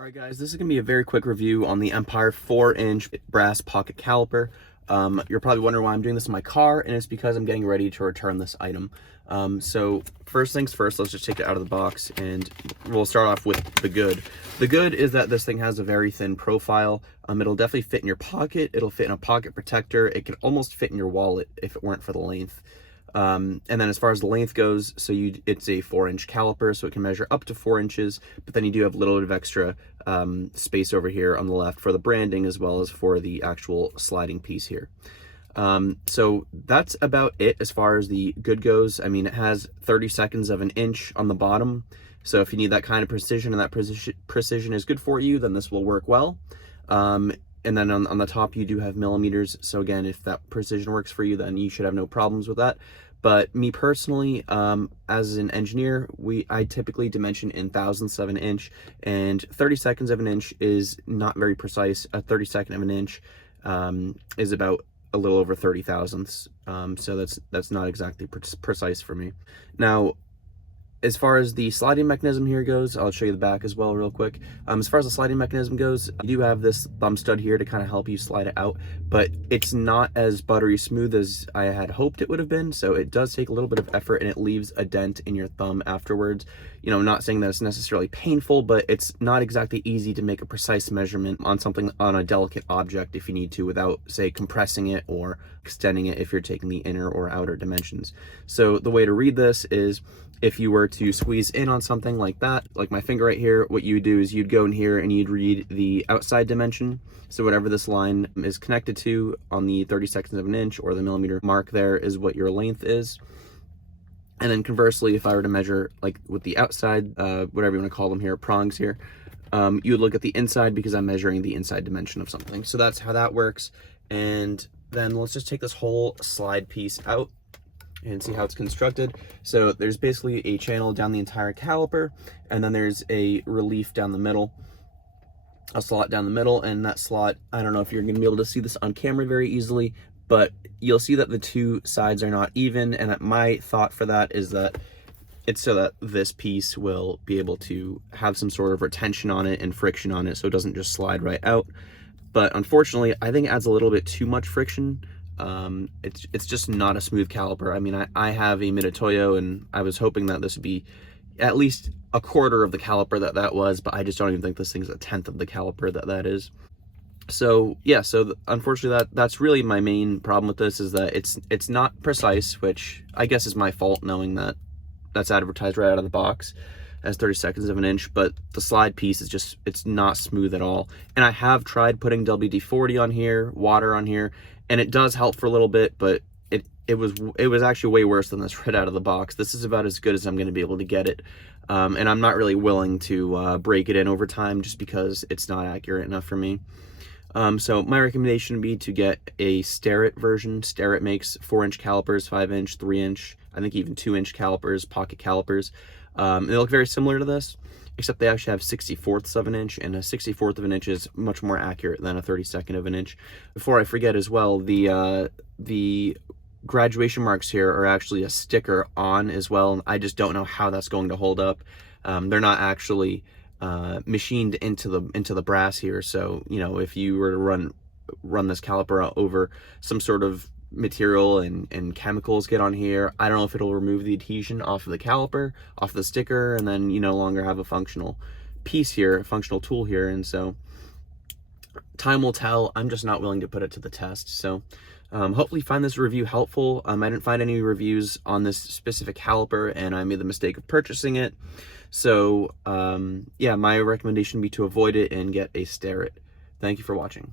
Alright guys, this is going to be a very quick review on the Empire 4-inch brass pocket caliper. You're probably wondering why I'm doing this in my car, and it's because I'm getting ready to return this item. So first things first, let's just take it out of the box, and we'll start off with the good. The good is that this thing has a very thin profile. It'll definitely fit in your pocket, it'll fit in a pocket protector, it could almost fit in your wallet if it weren't for the length. And then as far as the length goes, so it's a 4-inch caliper, so it can measure up to 4 inches, but then you do have a little bit of extra space over here on the left for the branding as well as for the actual sliding piece here. So that's about it as far as the good goes. I mean, it has 30 seconds of an inch on the bottom, so if you need that kind of precision and that precision is good for you, then this will work well. And then on the top, you do have millimeters. So again, if that precision works for you, then you should have no problems with that. But me personally, as an engineer, I typically dimension in thousandths of an inch, and 30 seconds of an inch is not very precise. A 32nd of an inch is about a little over 30 thousandths. So that's not exactly precise for me. Now, as far as the sliding mechanism here goes, I'll show you the back as well real quick. As far as the sliding mechanism goes, you do have this thumb stud here to kind of help you slide it out, but it's not as buttery smooth as I had hoped it would have been, so it does take a little bit of effort and it leaves a dent in your thumb afterwards. You know, I'm not saying that it's necessarily painful, but it's not exactly easy to make a precise measurement on something, on a delicate object if you need to, without, say, compressing it or extending it if you're taking the inner or outer dimensions. So the way to read this is, if you were to squeeze in on something like that, like my finger right here, what you would do is you'd go in here and you'd read the outside dimension. So whatever this line is connected to on the 30 seconds of an inch or the millimeter mark there is what your length is. And then conversely, if I were to measure like with the outside, whatever you want to call them here, prongs here, you would look at the inside because I'm measuring the inside dimension of something. So that's how that works. And then let's just take this whole slide piece out and see how it's constructed. So there's basically a channel down the entire caliper, and then there's a relief down the middle, a slot down the middle, and that slot, I don't know if you're going to be able to see this on camera very easily, but you'll see that the two sides are not even, and my thought for that is that it's so that this piece will be able to have some sort of retention on it and friction on it so it doesn't just slide right out. But unfortunately, I think it adds a little bit too much friction. It's just not a smooth caliper. I mean, I have a Mitutoyo, and I was hoping that this would be at least a quarter of the caliper that was, but I just don't even think this thing's a tenth of the caliper that is. So yeah, so unfortunately that's really my main problem with this, is that it's not precise, which I guess is my fault, knowing that that's advertised right out of the box as 30 seconds of an inch, but the slide piece is just, it's not smooth at all. And I have tried putting WD-40 on here, water on here, and it does help for a little bit, but it was actually way worse than this right out of the box. This is about as good as I'm going to be able to get it, and I'm not really willing to break it in over time just because it's not accurate enough for me. So my recommendation would be to get a Starrett version. Starrett makes 4-inch calipers, 5-inch, 3-inch, I think even 2-inch calipers, pocket calipers. They look very similar to this, except they actually have 64ths of an inch, and a 64th of an inch is much more accurate than a 32nd of an inch. Before I forget as well, the graduation marks here are actually a sticker on as well, and I just don't know how that's going to hold up. They're not actually machined into the brass here, so you know, if you were to run this caliper over some sort of material and chemicals get on here, I don't know if it'll remove the adhesion off of the caliper, off the sticker, and then you no longer have a functional piece here, a functional tool here. And so time will tell. I'm just not willing to put it to the test. So hopefully you find this review helpful. I didn't find any reviews on this specific caliper, and I made the mistake of purchasing it. So yeah, my recommendation would be to avoid it and get a Starrett. Thank you for watching.